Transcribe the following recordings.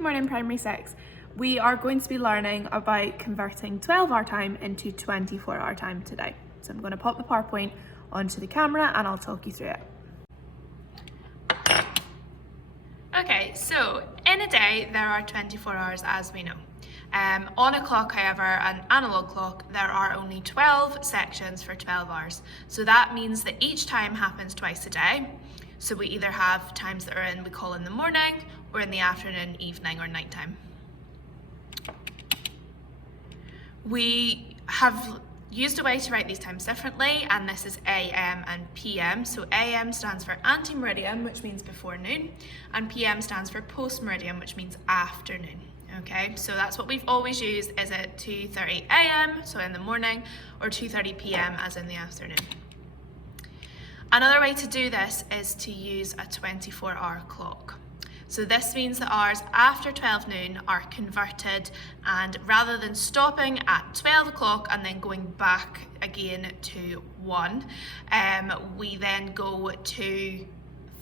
Good morning, Primary 6. We are going to be learning about converting 12-hour time into 24-hour time today. So I'm going to pop the PowerPoint onto the camera and I'll talk you through it. Okay, so in a day there are 24 hours, as we know. On a clock, however, an analog clock, there are only 12 sections for 12 hours. So that means that each time happens twice a day. So we either have times that are in, we call in the morning, or in the afternoon, evening, or nighttime. We have used a way to write these times differently, and this is AM and PM. So AM stands for ante-meridian, which means before noon, and PM stands for post-meridian, which means afternoon. Okay, so that's what we've always used, is at 2:30 AM, so in the morning, or 2:30 PM, as in the afternoon. Another way to do this is to use a 24-hour clock. So this means that hours after 12 noon are converted, and rather than stopping at 12 o'clock and then going back again to 1, we then go to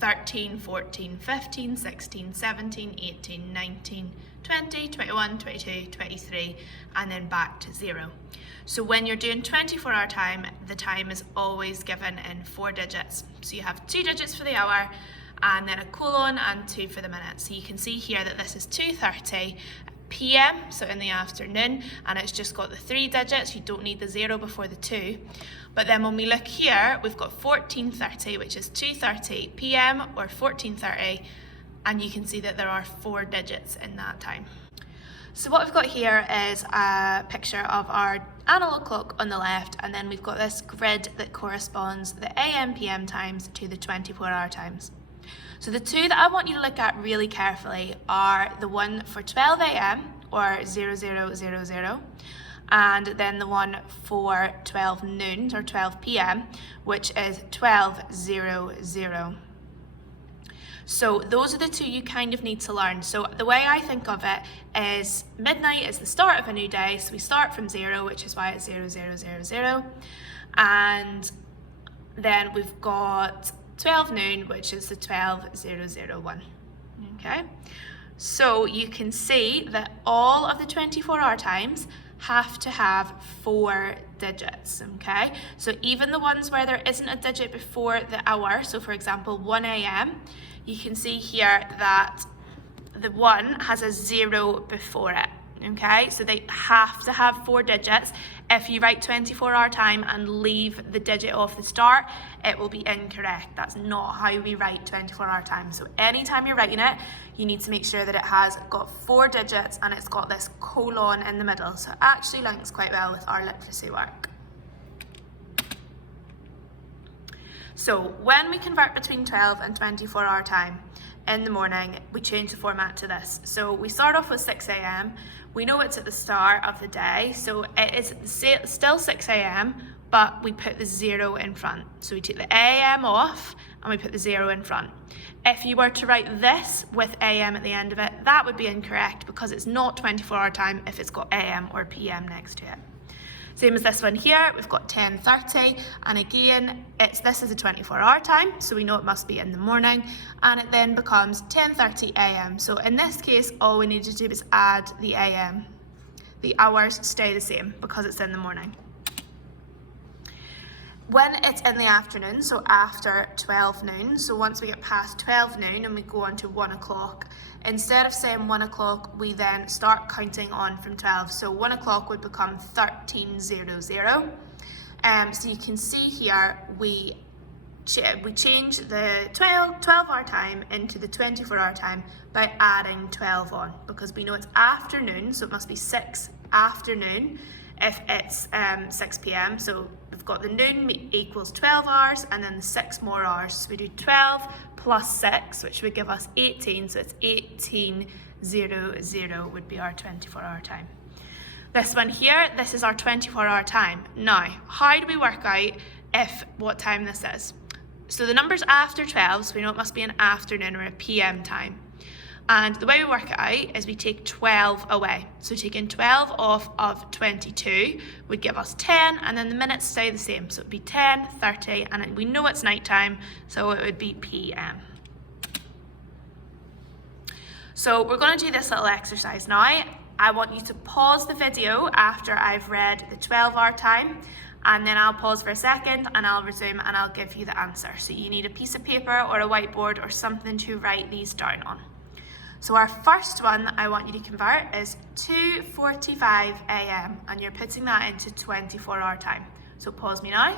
13, 14, 15, 16, 17, 18, 19, 20, 21, 22, 23, and then back to 0. So when you're doing 24-hour time, the time is always given in 4 digits. So you have 2 digits for the hour, and then a colon and 2 for the minute. So you can see here that this is 2:30 PM, so in the afternoon, and it's just got the 3 digits. You don't need the 0 before the 2. But then when we look here, we've got 14:30, which is 2:30 PM or 14:30, and you can see that there are 4 digits in that time. So what we've got here is a picture of our analog clock on the left, and then we've got this grid that corresponds the AM PM times to the 24-hour times. So the two that I want you to look at really carefully are the one for 12 AM or 0000, and then the one for 12 noon or 12 PM, which is 1200. So those are the two you kind of need to learn. So the way I think of it is midnight is the start of a new day. So we start from 0, which is why it's 0000. And then we've got 12 noon, which is the 12001. Okay. So you can see that all of the 24-hour times have to have 4 digits, okay? So even the ones where there isn't a digit before the hour, so for example 1 AM, you can see here that the 1 has a 0 before it, okay? So they have to have 4 digits. If you write 24-hour time and leave the digit off the start, it will be incorrect. That's not how we write 24-hour time. So anytime you're writing it, you need to make sure that it has got 4 digits and it's got this colon in the middle. So it actually links quite well with our literacy work. So when we convert between 12 and 24-hour time in the morning, we change the format to this. So we start off with 6 AM. We know it's at the start of the day, so it is still 6 AM, but we put the 0 in front. So we take the AM off and we put the 0 in front. If you were to write this with AM at the end of it, that would be incorrect because it's not 24-hour time if it's got AM or PM next to it. Same as this one here, we've got 10:30, and again, this is a 24-hour time, so we know it must be in the morning, and it then becomes 10:30 AM. So in this case, all we need to do is add the AM. The hours stay the same because it's in the morning. When it's in the afternoon, so after 12 noon, so once we get past 12 noon and we go on to 1 o'clock, instead of saying 1 o'clock, we then start counting on from 12. So 1 o'clock would become 1300. So you can see here, we change the 12-hour time into the 24-hour time by adding 12 on, because we know it's afternoon, so it must be 6 afternoon if it's 6 PM. So we've got the noon equals 12 hours and then the 6 more hours. So we do 12 plus 6, which would give us 18. So it's 1800 would be our 24-hour time. This one here, this is our 24-hour time. Now, how do we work out what time this is? So the number's after 12, so we know it must be an afternoon or a PM time. And the way we work it out is we take 12 away. So taking 12 off of 22 would give us 10, and then the minutes stay the same. So it would be 10:30, and we know it's nighttime, so it would be PM. So we're going to do this little exercise now. I want you to pause the video after I've read the 12-hour time, and then I'll pause for a second and I'll resume and I'll give you the answer. So you need a piece of paper or a whiteboard or something to write these down on. So our first one I want you to convert is 2:45 a.m. and you're putting that into 24-hour time. So pause me now.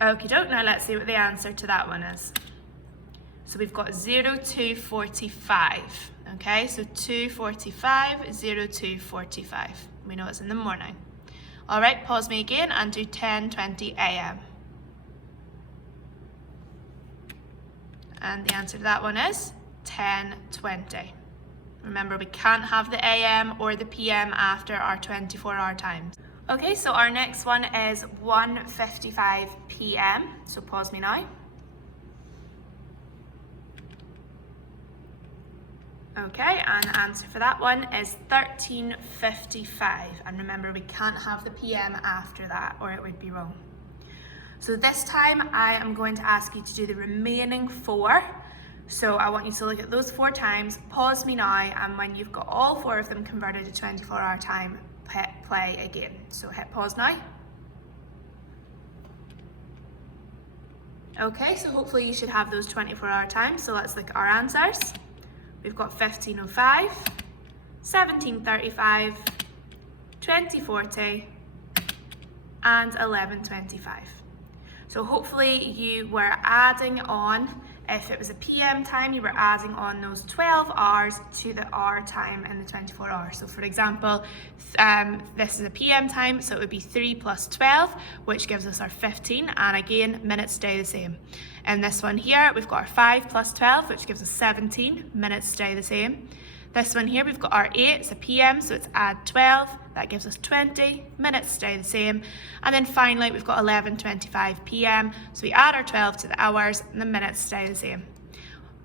Okie doke, now let's see what the answer to that one is. So we've got 02:45, okay? So 2:45, 02:45. We know it's in the morning. All right, pause me again and do 10:20 a.m. And the answer to that one is 10:20. Remember, we can't have the AM or the PM after our 24-hour times. Okay, so our next one is 1:55 p.m. So pause me now. Okay, and the answer for that one is 13:55. And remember, we can't have the PM after that or it would be wrong. So this time I am going to ask you to do the remaining 4. So I want you to look at those 4 times, pause me now, and when you've got all 4 of them converted to 24-hour time, hit play again. So hit pause now. Okay, so hopefully you should have those 24-hour times. So let's look at our answers. We've got 15:05, 17:35, 20:40, and 11:25. So hopefully you were adding on, if it was a PM time, you were adding on those 12 hours to the hour time in the 24 hours. So for example, this is a PM time, so it would be 3 plus 12, which gives us our 15, and again, minutes stay the same. In this one here, we've got our 5 plus 12, which gives us 17, minutes stay the same. This one here, we've got our 8, it's a PM, so it's add 12, that gives us 20, minutes stay the same. And then finally, we've got 11:25 PM, so we add our 12 to the hours and the minutes stay the same.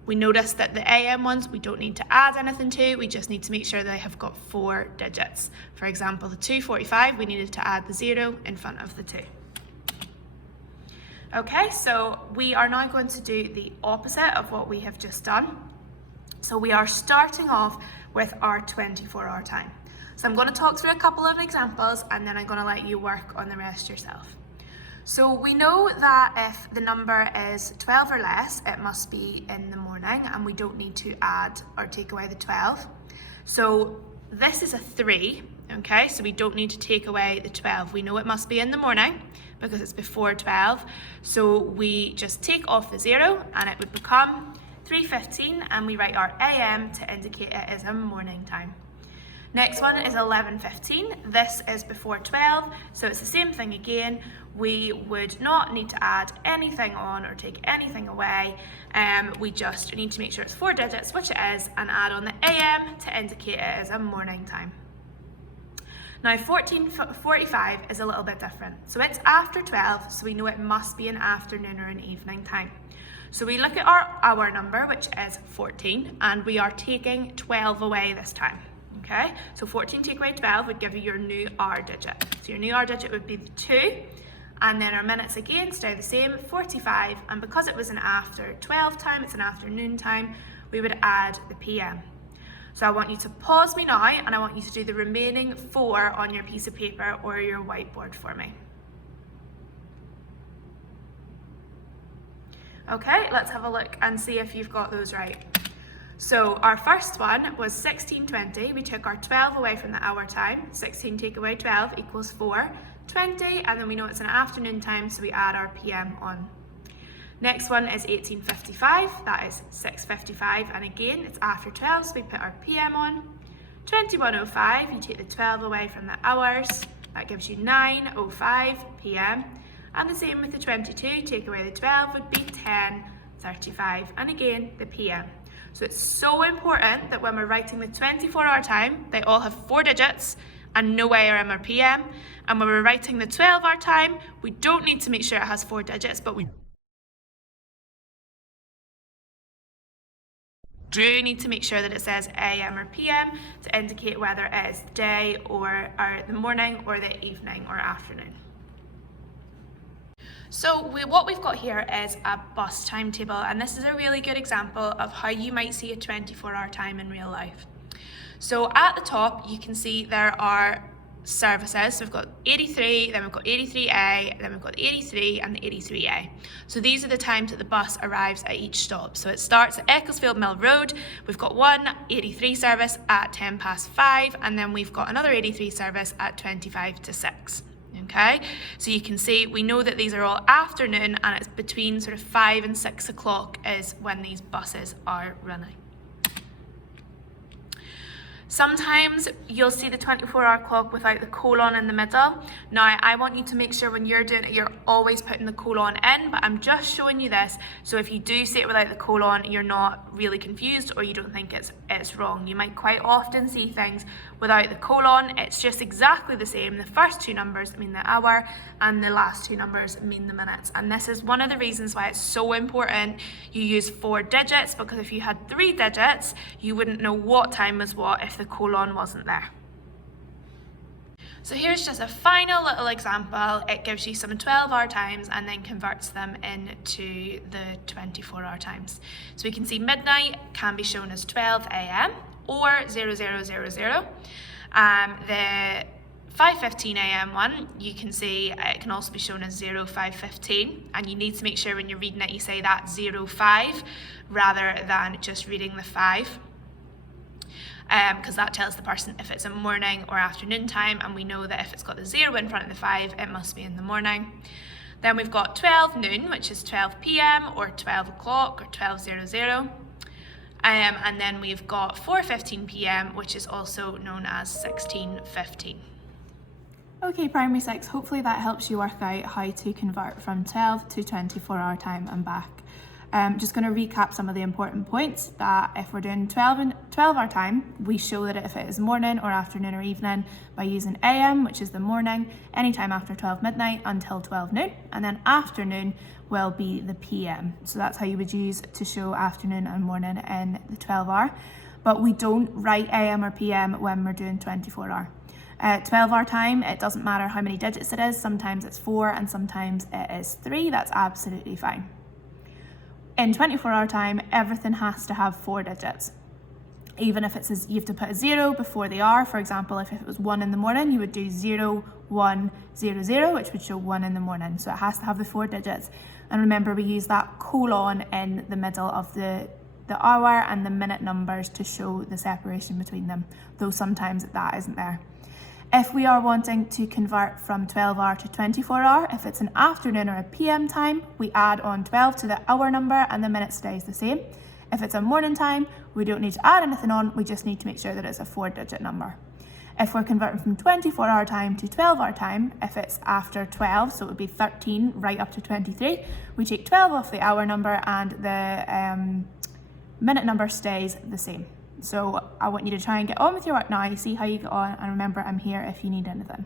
We notice that the AM ones, we don't need to add anything to, we just need to make sure they have got 4 digits. For example, the 2:45, we needed to add the 0 in front of the 2. Okay, so we are now going to do the opposite of what we have just done. So we are starting off with our 24-hour time. So I'm going to talk through a couple of examples and then I'm going to let you work on the rest yourself. So we know that if the number is 12 or less, it must be in the morning and we don't need to add or take away the 12. So this is a 3, okay? So we don't need to take away the 12. We know it must be in the morning because it's before 12. So we just take off the 0 and it would become 3:15 and we write our AM to indicate it is a morning time. Next one is 11:15. This is before 12, so it's the same thing again. We would not need to add anything on or take anything away. We just need to make sure it's 4 digits, which it is, and add on the AM to indicate it is a morning time. Now 14:45 is a little bit different. So it's after 12, so we know it must be an afternoon or an evening time. So we look at our hour number, which is 14, and we are taking 12 away this time, okay? So 14 take away 12 would give you your new hour digit. So your new hour digit would be the 2, and then our minutes again stay the same, 45, and because it was an after 12 time, it's an afternoon time, we would add the PM. So I want you to pause me now, and I want you to do the remaining 4 on your piece of paper or your whiteboard for me. Okay, let's have a look and see if you've got those right. So our first one was 16:20. We took our 12 away from the hour time. 16 take away 12 equals 4. 20, and then we know it's an afternoon time, so we add our PM on. Next one is 18:55. That is 6:55, and again, it's after 12, so we put our PM on. 21:05, you take the 12 away from the hours. That gives you 9:05 PM. And the same with the 22, take away the 12 would be 10:35, and again, the PM. So it's so important that when we're writing the 24-hour time, they all have 4 digits and no AM or PM. And when we're writing the 12-hour time, we don't need to make sure it has 4 digits, but we do need to make sure that it says AM or PM to indicate whether it is day or the morning or the evening or afternoon. So what we've got here is a bus timetable, and this is a really good example of how you might see a 24-hour time in real life. So at the top you can see there are services. So we've got 83, then we've got 83A, then we've got the 83 and the 83A. So these are the times that the bus arrives at each stop. So it starts at Ecclesfield Mill Road. We've got one 83 service at 5:10, and then we've got another 83 service at 5:25. Okay, so you can see we know that these are all afternoon, and it's between sort of 5 and 6 o'clock is when these buses are running. Sometimes you'll see the 24-hour clock without the colon in the middle. Now, I want you to make sure when you're doing it, you're always putting the colon in, but I'm just showing you this. So if you do see it without the colon, you're not really confused or you don't think it's wrong. You might quite often see things without the colon. It's just exactly the same. The first two numbers mean the hour and the last two numbers mean the minutes. And this is one of the reasons why it's so important you use 4 digits, because if you had 3 digits, you wouldn't know what time was what if the colon wasn't there. So here's just a final little example. It gives you some 12-hour times and then converts them into the 24-hour times. So we can see midnight can be shown as 12 a.m. or 0000. The 5:15 a.m. one, you can see it can also be shown as 05:15, and you need to make sure when you're reading it you say that 05 rather than just reading the 5. Because that tells the person if it's a morning or afternoon time, and we know that if it's got the 0 in front of the 5, it must be in the morning. Then we've got 12 noon, which is 12 p.m. or 12 o'clock or 12:00. And then we've got 4:15 p.m, which is also known as 16:15. Okay, Primary 6, hopefully that helps you work out how to convert from 12 to 24-hour time and back. Just going to recap some of the important points, that if we're doing 12-hour time, we show that if it is morning or afternoon or evening by using AM, which is the morning, anytime after 12 midnight until 12 noon, and then afternoon will be the PM. So that's how you would use to show afternoon and morning in the 12-hour. But we don't write AM or PM when we're doing 24-hour. 12-hour time, it doesn't matter how many digits it is. Sometimes it's 4 and sometimes it is 3. That's absolutely fine. In 24-hour time, everything has to have 4 digits. Even if it says you have to put a 0 before the hour. For example, if it was 1 in the morning, you would do 0100, which would show 1 in the morning. So it has to have the 4 digits. And remember, we use that colon in the middle of the hour and the minute numbers to show the separation between them, though sometimes that isn't there. If we are wanting to convert from 12-hour to 24-hour, if it's an afternoon or a PM time, we add on 12 to the hour number and the minute stays the same. If it's a morning time, we don't need to add anything on, we just need to make sure that it's a 4-digit number. If we're converting from 24-hour time to 12-hour time, if it's after 12, so it would be 13 right up to 23, we take 12 off the hour number and the minute number stays the same. So I want you to try and get on with your work now, see how you get on, and remember I'm here if you need anything.